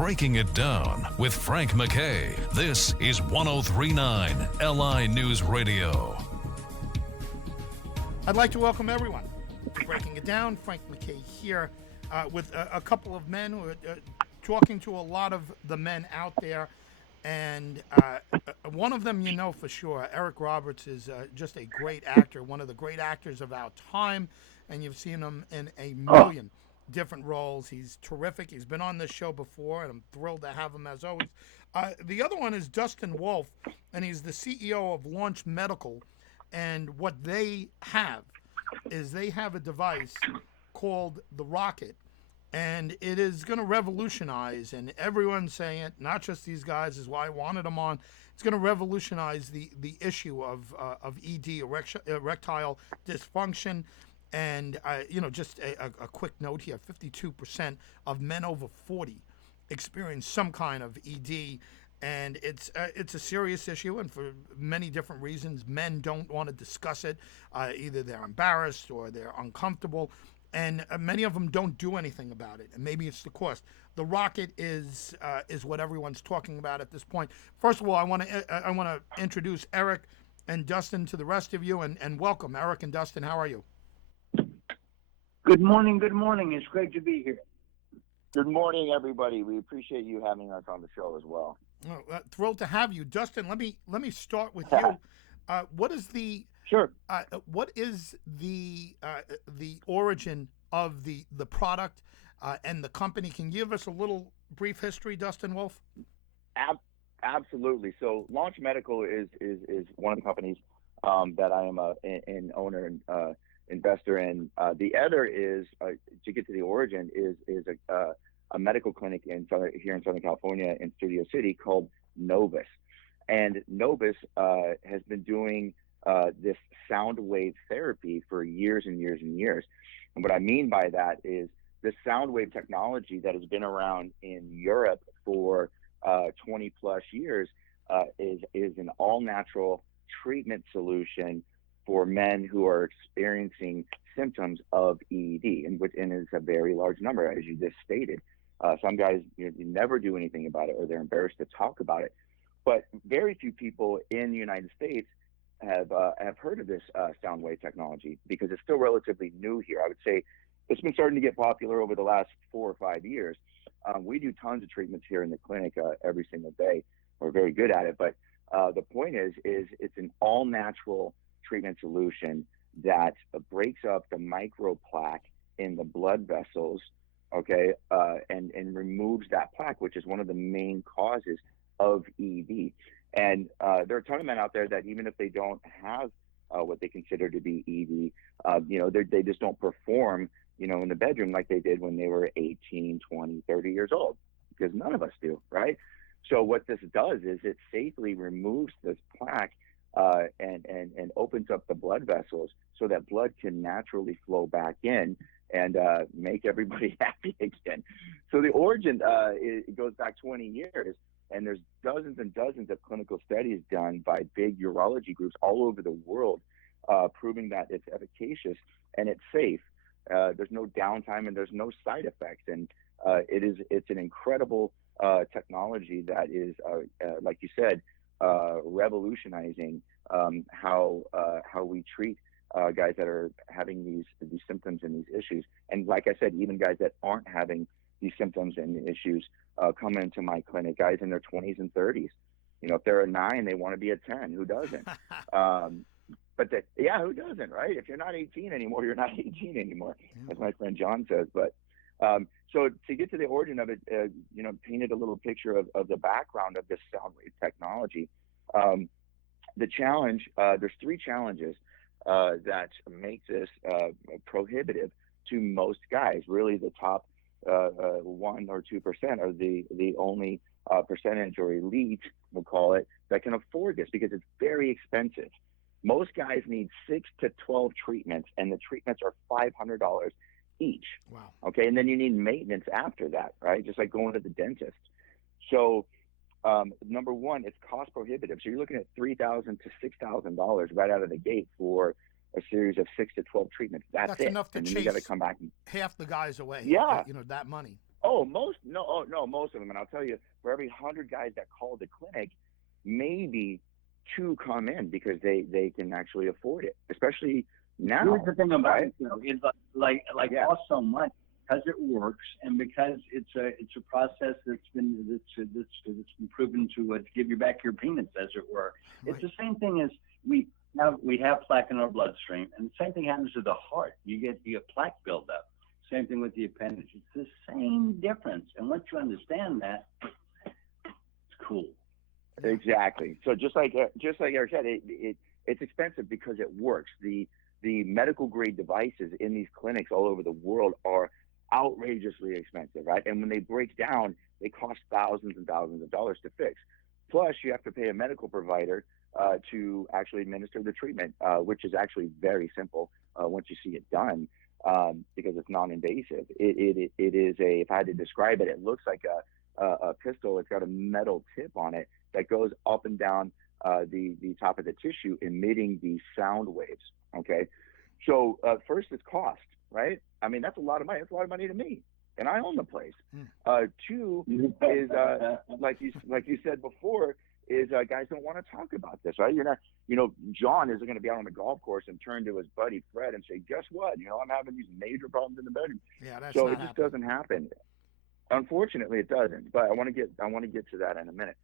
Breaking It Down with Frank MacKay. This is 1039 LI News Radio. I'd like to welcome everyone to Breaking It Down. Frank MacKay here with a couple of men who are talking to a lot of the men out there. And one of them you know for sure, Eric Roberts, is just a great actor, one of the great actors of our time. And you've seen him in a million different roles. He's terrific. He's been on this show before, and I'm thrilled to have him as always. The other one is Dustin Wolff, and he's the CEO of Launch Medical. And what they have is they have a device called the Rocket, and it is going to revolutionize, and everyone's saying it, not just these guys, is why I wanted them on. It's going to revolutionize the issue of ED, erectile dysfunction. And, just a quick note here, 52% of men over 40 experience some kind of ED. And it's a serious issue, and for many different reasons, men don't want to discuss it. Either they're embarrassed or they're uncomfortable, and many of them don't do anything about it. And maybe it's the cost. The Rocket is what everyone's talking about at this point. First of all, I want to introduce Eric and Dustin to the rest of you, and welcome, Eric and Dustin. How are you? Good morning. It's great to be here. Good morning, everybody. We appreciate you having us on the show as well. Well, thrilled to have you, Dustin. Let me start with you. What is the origin of the product and the company? Can you give us a little brief history, Dustin Wolff? Absolutely. So, Launch Medical is one of the companies that I am an owner and investor in. The other is to get to the origin is a medical clinic here in Southern California in Studio City called Novus. And Novus has been doing this sound wave therapy for years and years and years. And what I mean by that is the sound wave technology that has been around in Europe for 20 plus years is an all natural treatment solution for men who are experiencing symptoms of ED, and it's a very large number, as you just stated. Some guys you never do anything about it, or they're embarrassed to talk about it. But very few people in the United States have heard of this sound wave technology because it's still relatively new here. I would say it's been starting to get popular over the last 4 or 5 years. We do tons of treatments here in the clinic every single day. We're very good at it. But the point is it's an all natural treatment solution that breaks up the microplaque in the blood vessels, okay, and removes that plaque, which is one of the main causes of ED. And there are a ton of men out there that even if they don't have what they consider to be ED, they just don't perform, in the bedroom like they did when they were 18, 20, 30 years old, because none of us do, right? So what this does is it safely removes this plaque and opens up the blood vessels so that blood can naturally flow back in and make everybody happy again. So the origin, it goes back 20 years, and there's dozens and dozens of clinical studies done by big urology groups all over the world proving that it's efficacious and it's safe. There's no downtime and there's no side effects. And it's an incredible technology that is, like you said, revolutionizing how we treat guys that are having these symptoms and these issues. And like I said, even guys that aren't having these symptoms and issues come into my clinic, guys in their 20s and 30s. If they're a 9, they want to be a 10. Who doesn't? Who doesn't, right? If you're not 18 anymore, you're not 18 anymore, as my friend John says. But so to get to the origin of it, painted a little picture of the background of this sound wave technology. The challenge, there's 3 challenges that make this prohibitive to most guys. Really, the top 1 or 2% are the only percentage or elite, we'll call it, that can afford this because it's very expensive. Most guys need 6 to 12 treatments, and the treatments are $500 each. Wow. Okay, and then you need maintenance after that, right? Just like going to the dentist. So number one, it's cost prohibitive. So you're looking at $3,000 to $6,000 right out of the gate for a series of 6 to 12 treatments. That's it. Enough to and chase you got to come back half the guys away. Yeah. That money. Most of them. And I'll tell you, for every 100 guys that call the clinic, maybe 2 come in because they can actually afford it, especially now. Here's the thing about right? it, it's like Yeah. cost so much because it works and because it's a process that's been proven to give you back your peanuts, as it were. Right. It's the same thing as we have plaque in our bloodstream, and the same thing happens to the heart. You get plaque buildup. Same thing with the appendage. It's the same difference, and once you understand that, it's cool. Exactly. So just like Eric said, it's expensive because it works. The medical grade devices in these clinics all over the world are outrageously expensive, right? And when they break down, they cost thousands and thousands of dollars to fix. Plus, you have to pay a medical provider to actually administer the treatment, which is actually very simple once you see it done, because it's non-invasive. It is if I had to describe it, it looks like a pistol. It's got a metal tip on it that goes up and down the top of the tissue, emitting these sound waves. Okay, so first is cost, right? I mean, that's a lot of money. That's a lot of money to me, and I own the place. 2 is like you said before, is guys don't want to talk about this, right? You're not, John isn't going to be out on the golf course and turn to his buddy Fred and say, guess what? I'm having these major problems in the bedroom. Yeah, that's so not it just happening. doesn't happen. Unfortunately, it doesn't. But I want to get to that in a minute.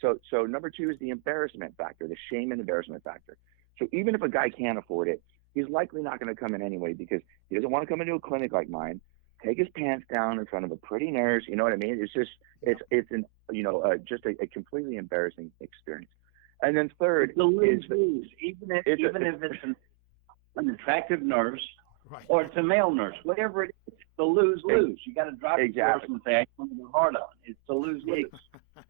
So number 2 is the embarrassment factor, the shame and embarrassment factor. So even if a guy can't afford it, he's likely not going to come in anyway because he doesn't want to come into a clinic like mine, take his pants down in front of a pretty nurse. You know what I mean? It's just just a completely embarrassing experience. And then third it's a lose. Even if it's an attractive nurse, Right. or it's a male nurse, whatever it is, it's a lose-lose. You got to drop the person and say, I want the heart on. It's a lose-lose.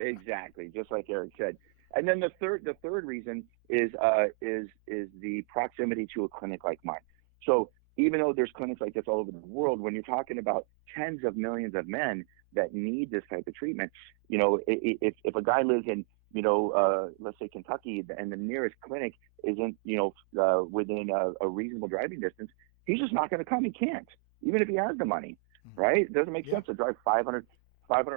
Exactly, just like Eric said. And then the third reason is the proximity to a clinic like mine. So even though there's clinics like this all over the world, when you're talking about tens of millions of men that need this type of treatment, if a guy lives in let's say Kentucky, and the nearest clinic isn't within a reasonable driving distance, he's just not going to come. He can't, even if he has the money, right? It doesn't make sense to drive 500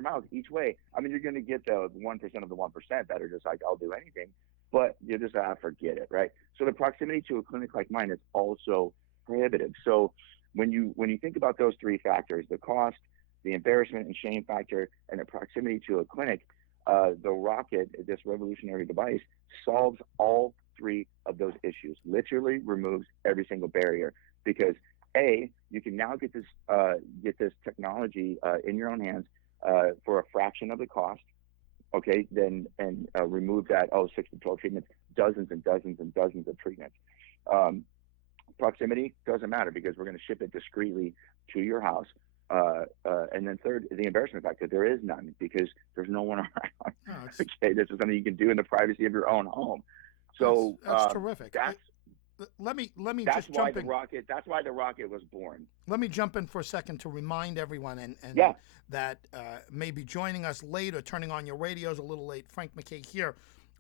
miles each way. I mean, you're going to get the 1% of the 1% that are just like, I'll do anything, but you just forget it, right? So the proximity to a clinic like mine is also prohibitive. So when you think about those 3 factors, the cost, the embarrassment and shame factor, and the proximity to a clinic, the Rocket, this revolutionary device, solves all 3 of those issues. Literally removes every single barrier, because you can now get this technology in your own hands for a fraction of the cost. Okay, then and remove that 6 to 12 treatments, dozens and dozens and dozens of treatments. Proximity doesn't matter because we're going to ship it discreetly to your house. And then third, the embarrassment factor. There is none because there's no one around. Okay, this is something you can do in the privacy of your own home. So that's terrific. Let me that's just why jump the in. rocket. That's why the rocket was born. Let me jump in for a second to remind everyone that may be joining us late or turning on your radios a little late. Frank MacKay here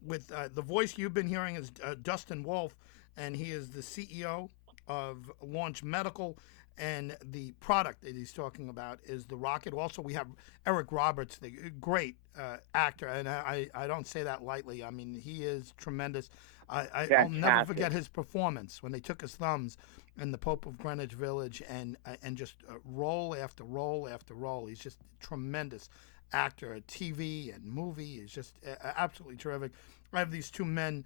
with the voice you've been hearing is Dustin Wolff, and he is the CEO of Launch Medical. And the product that he's talking about is the Rocket. Also, we have Eric Roberts, the great actor, and I don't say that lightly. I mean, he is tremendous. I'll never forget his performance when they took his thumbs in the Pope of Greenwich Village, and just role after role after role. He's just a tremendous actor, TV and movie. He's just absolutely terrific. I have these 2 men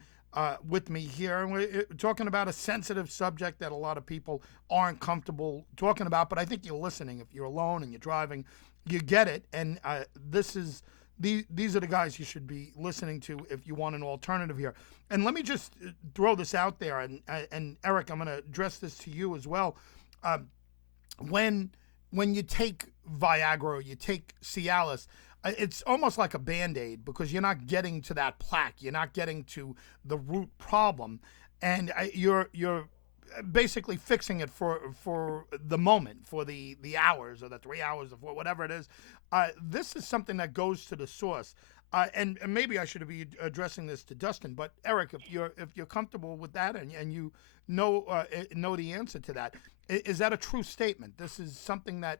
with me here, and we're talking about a sensitive subject that a lot of people aren't comfortable talking about, but I think you're listening. If you're alone and you're driving, you get it, and these are the guys you should be listening to if you want an alternative here. And let me just throw this out there, and Eric, I'm going to address this to you as well. When you take Viagra or you take Cialis, it's almost like a Band-Aid because you're not getting to that plaque. You're not getting to the root problem. And you're basically fixing it for the moment, for the hours or the 3 hours of whatever it is. This is something that goes to the source. And maybe I should be addressing this to Dustin, but Eric, if you're comfortable with that and you know the answer to that, is that a true statement? This is something that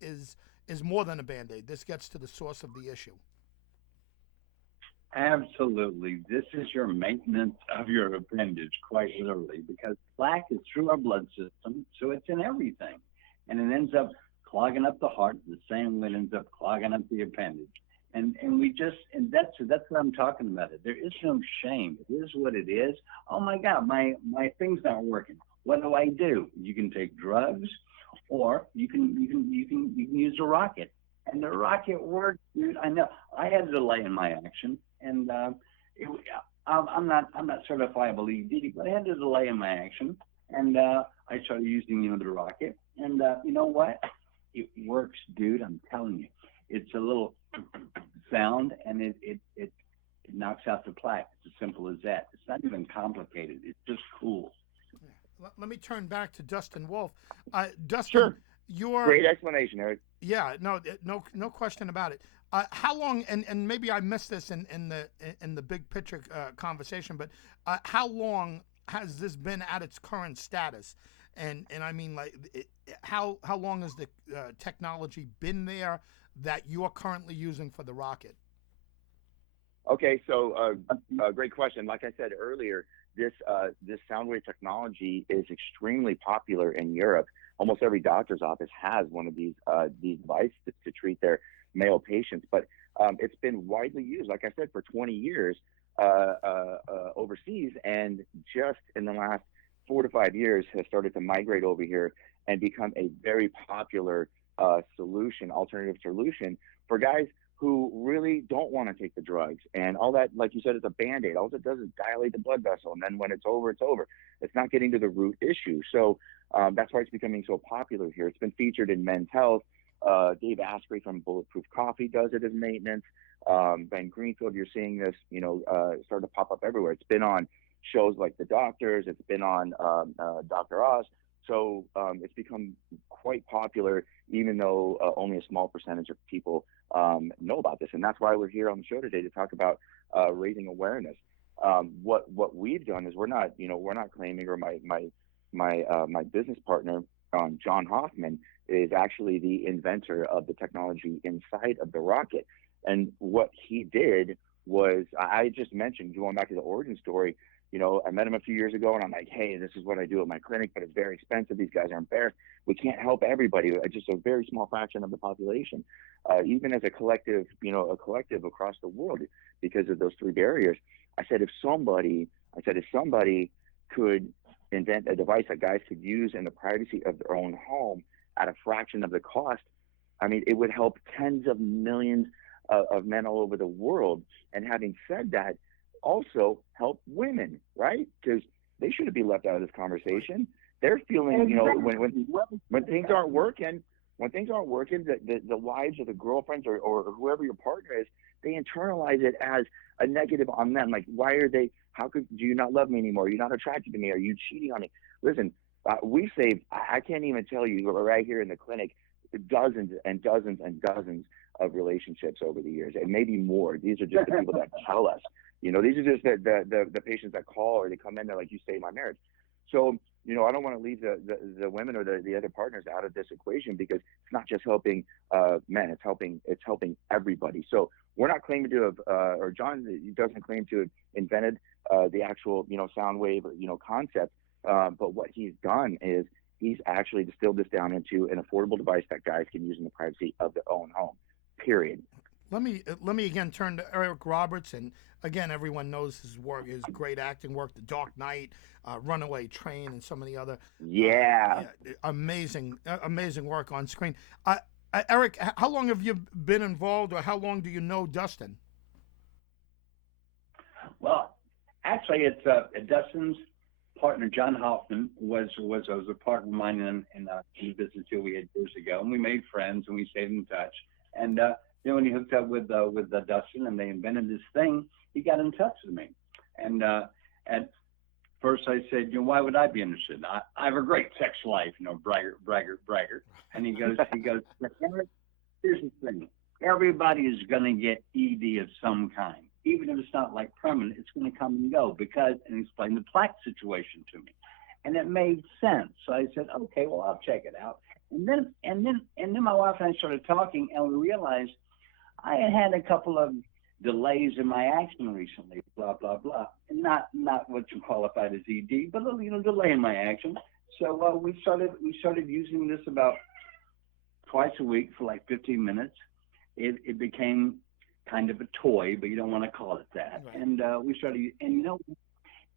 is is more than a Band-Aid. This gets to the source of the issue. Absolutely. This is your maintenance of your appendage, quite literally, because plaque is through our blood system, so it's in everything. And it ends up clogging up the heart the same way it ends up clogging up the appendage. And that's what I'm talking about. There is no shame. It is what it is. Oh my God, my thing's not working. What do? You can take drugs, or you can use a rocket. And the rocket works, dude. I know. I had a delay in my action, and I'm not certifiable ED, but I had a delay in my action, and I started using the rocket, and you know what? It works, dude. I'm telling you, it's a little sound, and it knocks out the plaque. It's as simple as that. It's not even complicated. It's just cool. Let me turn back to Dustin Wolff. Dustin, Sure. Great explanation, Eric. Yeah, no question about it. How long? And maybe I missed this in the big picture conversation, but how long has this been at its current status? And I mean, like, how long has the technology been there that you're currently using for the rocket? Okay, so great question. Like I said earlier, this sound wave technology is extremely popular in Europe. Almost every doctor's office has one of these devices to treat their male patients, but it's been widely used, like I said, for 20 years overseas, and just in the last 4 to 5 years has started to migrate over here and become a very popular alternative solution for guys who really don't want to take the drugs. And all that, like you said, is a Band-Aid. All it does is dilate the blood vessel, and then when it's over, it's over. It's not getting to the root issue. So that's why it's becoming so popular here. It's been featured in Men's Health. Dave Asprey from Bulletproof Coffee does it as maintenance. Ben Greenfield, you're seeing this, start to pop up everywhere. It's been on shows like The Doctors. It's been on Dr. Oz. So it's become quite popular, even though only a small percentage of people know about this. And that's why we're here on the show today to talk about raising awareness. What we've done is we're not claiming, or my business partner, John Hoffman, is actually the inventor of the technology inside of the rocket. And what he did was, I just mentioned, going back to the origin story, I met him a few years ago, and I'm like, hey, this is what I do at my clinic, but it's very expensive. These guys are embarrassed. We can't help everybody. Just a very small fraction of the population, even as a collective across the world, because of those 3 barriers. I said, if somebody could invent a device that guys could use in the privacy of their own home at a fraction of the cost, I mean, it would help tens of millions of men all over the world. And having said that, also help women, right? Because they shouldn't be left out of this conversation. They're feeling, when things aren't working, the wives or the girlfriends or whoever your partner is, they internalize it as a negative on them. Like, do you not love me anymore? You're not attracted to me. Are you cheating on me? Listen, we saved, I can't even tell you, right here in the clinic, dozens and dozens and dozens of relationships over the years, and maybe more. These are just the people that tell us. These are just the patients that call, or they come in, they're like, you saved my marriage. So, I don't want to leave the women or the other partners out of this equation, because it's not just helping men, it's helping everybody. So we're not claiming to have, or John doesn't claim to have invented the actual, sound wave, concept. But what he's done is he's actually distilled this down into an affordable device that guys can use in the privacy of their own home, period. Let me again turn to Eric Roberts, and again, everyone knows his work, his great acting work, The Dark Knight, Runaway Train, and some of the other amazing work on screen. Eric, how long have you been involved, or how long do you know Dustin? Well, actually, it's Dustin's partner, John Hoffman, was a partner of mine in the business deal we had years ago, and we made friends and we stayed in touch. And then when he hooked up with Dustin and they invented this thing, he got in touch with me. And at first I said, why would I be interested? I have a great sex life, braggart. And he goes, Eric, here's the thing. Everybody is going to get ED of some kind. Even if it's not like permanent, it's going to come and go, because, and he explained the plaque situation to me. And it made sense. So I said, okay, well, I'll check it out. And then my wife and I started talking, and we realized I had a couple of delays in my action recently, blah blah blah, and not what you qualified as ED, but a delay in my action. So we started using this about twice a week for like 15 minutes. It became kind of a toy, but you don't want to call it that. Right. And we started, and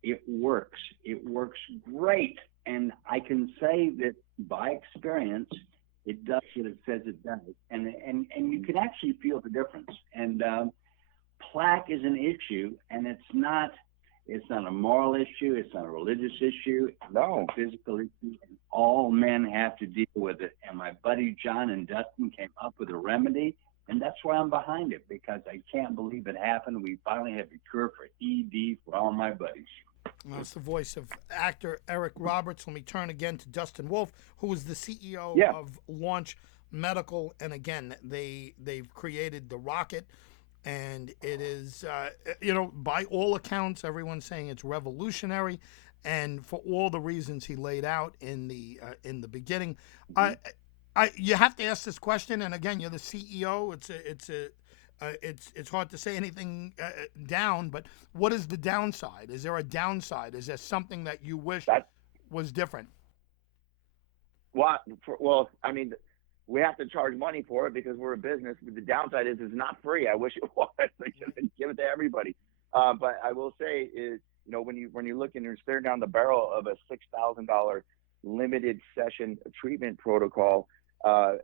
it works. It works great, and I can say that by experience, it does what it says it does, and you can actually feel the difference. And plaque is an issue, and it's not a moral issue, it's not a religious issue, it's a physical issue, and all men have to deal with it. And my buddy John and Dustin came up with a remedy, and that's why I'm behind it, because I can't believe it happened. We finally have a cure for ED for all my buddies. That's the voice of actor Eric Roberts. Let me turn again to Dustin Wolff, who is the CEO of Launch Medical. And again, they've created the rocket, and it is, by all accounts, everyone's saying it's revolutionary, and for all the reasons he laid out in the beginning. You have to ask this question, and again, you're the CEO. It's hard to say anything down, but what is the downside? Is there a downside? Is there something that you wish was different? Well, I mean, we have to charge money for it because we're a business. But the downside is it's not free. I wish it was. I should give it to everybody. But I will say is, when you look and you're staring down the barrel of a $6,000 limited session treatment protocol, at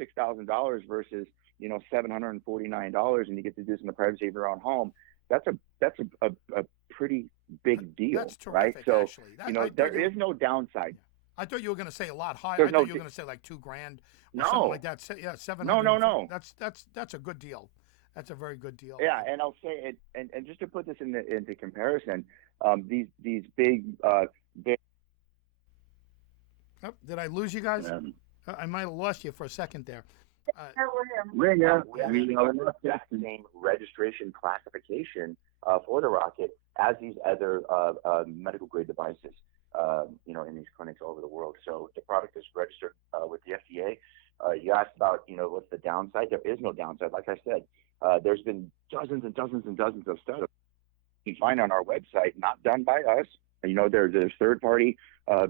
$6,000 versus $749, and you get to do this in the privacy of your own home. That's a pretty big deal. That's terrific, right? So actually. there is no downside. I thought you were going to say a lot higher. I thought you were going to say like $2,000 or something like that. Yeah, $700. No. That's a good deal. That's a very good deal. Yeah, and I'll say it, and just to put this into comparison, these big. Oh, did I lose you guys? I might have lost you for a second there. We have the exact same registration classification for the rocket as these other medical grade devices, in these clinics all over the world. So the product is registered with the FDA. You asked about, what's the downside? There is no downside. Like I said, there's been dozens and dozens and dozens of studies you can find on our website, not done by us. There's third-party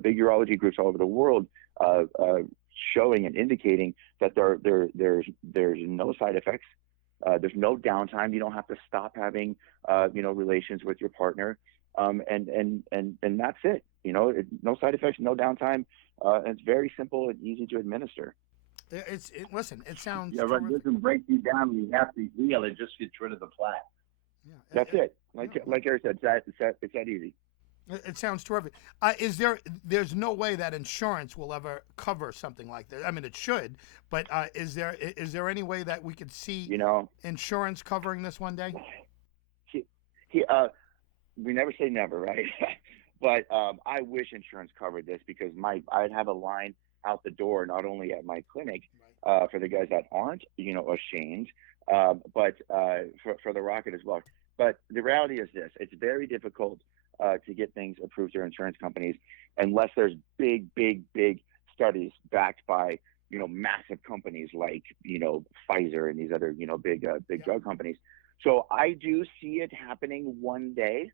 big urology groups all over the world showing and indicating that there's no side effects. There's no downtime. You don't have to stop having relations with your partner, and that's it. No side effects, no downtime. And it's very simple and easy to administer. Listen, it sounds. Yeah, but it doesn't break you down. You have to heal. It just gets rid of the plaque. Yeah, that's it. Like Eric said, it's that easy. It sounds terrific. There's no way that insurance will ever cover something like that. I mean, it should, but is there any way that we could see insurance covering this one day? We never say never, right? But I wish insurance covered this because I'd have a line out the door, not only at my clinic for the guys that aren't, ashamed, but for the rocket as well. But the reality is this: it's very difficult to get things approved through insurance companies unless there's big studies backed by, massive companies like, Pfizer and these other, big drug companies. So I do see it happening one day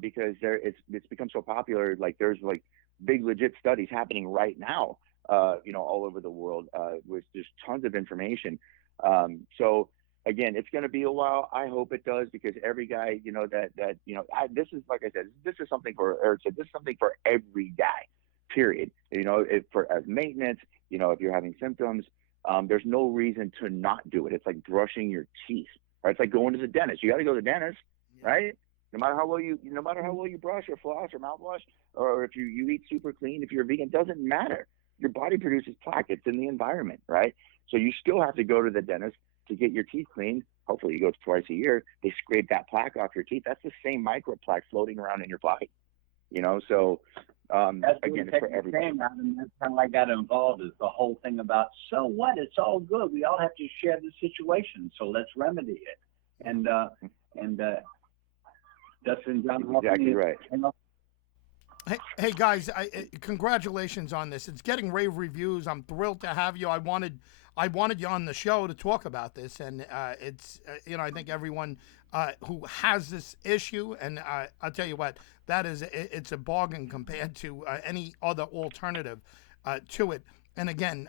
because it's become so popular. Like there's like big legit studies happening right now, all over the world with just tons of information. So again, it's going to be a while. I hope it does because every guy, this is, like I said, this is something for Eric said, this is something for every guy, period. As maintenance, if you're having symptoms, there's no reason to not do it. It's like brushing your teeth, right? It's like going to the dentist. You got to go to the dentist, right? No matter how well you brush or floss or mouthwash, or if you eat super clean, if you're a vegan, doesn't matter. Your body produces plaque. It's in the environment, right? So you still have to go to the dentist to get your teeth cleaned. Hopefully you go twice a year. They scrape that plaque off your teeth. That's the same microplaque floating around in your body. So again, it's for everybody. And that's kind of like got involved is the whole thing about, so what? It's all good. We all have to share the situation. So let's remedy it. And Dustin John. Exactly right. Hey guys, congratulations on this. It's getting rave reviews. I'm thrilled to have you. I wanted you on the show to talk about this, and it's I think everyone who has this issue, and I'll tell you what, it's a bargain compared to any other alternative to it. And again,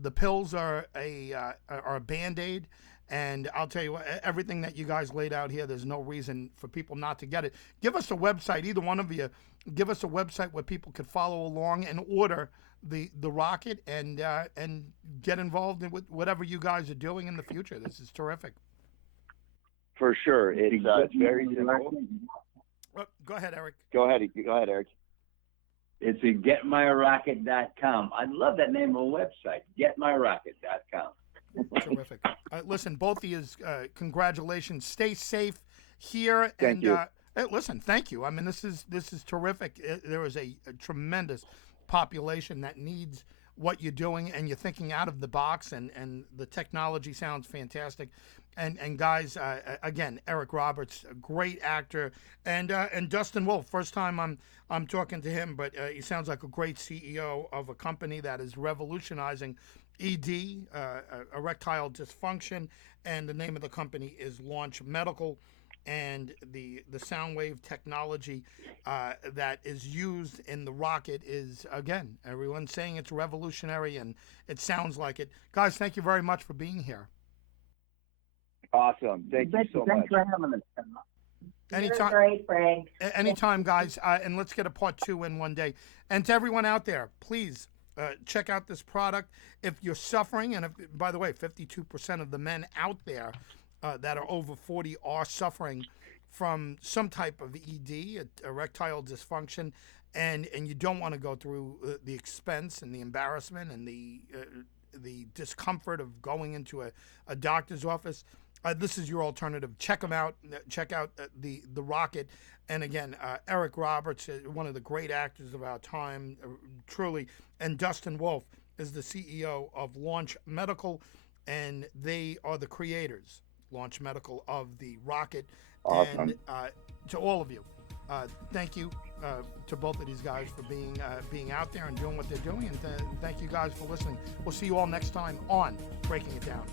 the pills are a Band-Aid. And I'll tell you what, everything that you guys laid out here, there's no reason for people not to get it. Give us a website, either one of you. Give us a website where people could follow along and order the rocket and get involved in whatever you guys are doing in the future. This is terrific. For sure, it's very simple. Go ahead, Eric. Go ahead, Eric. It's at getmyrocket.com. I love that name of a website, getmyrocket.com. Terrific. Listen, both of you, congratulations. Stay safe here. Thank you. Hey, listen, thank you. I mean, this is terrific. There is a tremendous population that needs what you're doing, and you're thinking out of the box, and the technology sounds fantastic. And guys, again, Eric Roberts, a great actor, and Dustin Wolff. First time I'm talking to him, but he sounds like a great CEO of a company that is revolutionizing ED, erectile dysfunction, and the name of the company is Launch Medical, and the sound wave technology that is used in the rocket is, again, everyone's saying it's revolutionary, and it sounds like it. Guys, thank you very much for being here. Awesome. Thank you so much. Thanks for having us. Anytime, You're great, Frank. anytime, guys, and let's get a part 2 in one day. And to everyone out there, please check out this product. If you're suffering, and by the way, 52% of the men out there that are over 40 are suffering from some type of ED, erectile dysfunction, and you don't want to go through the expense and the embarrassment and the discomfort of going into a doctor's office. This is your alternative. Check them out. Check out the rocket. And again, Eric Roberts, one of the great actors of our time, truly. And Dustin Wolff is the CEO of Launch Medical, and they are the creators, Launch Medical, of the rocket. Awesome. And to all of you, thank you to both of these guys for being out there and doing what they're doing. And thank you guys for listening. We'll see you all next time on Breaking It Down.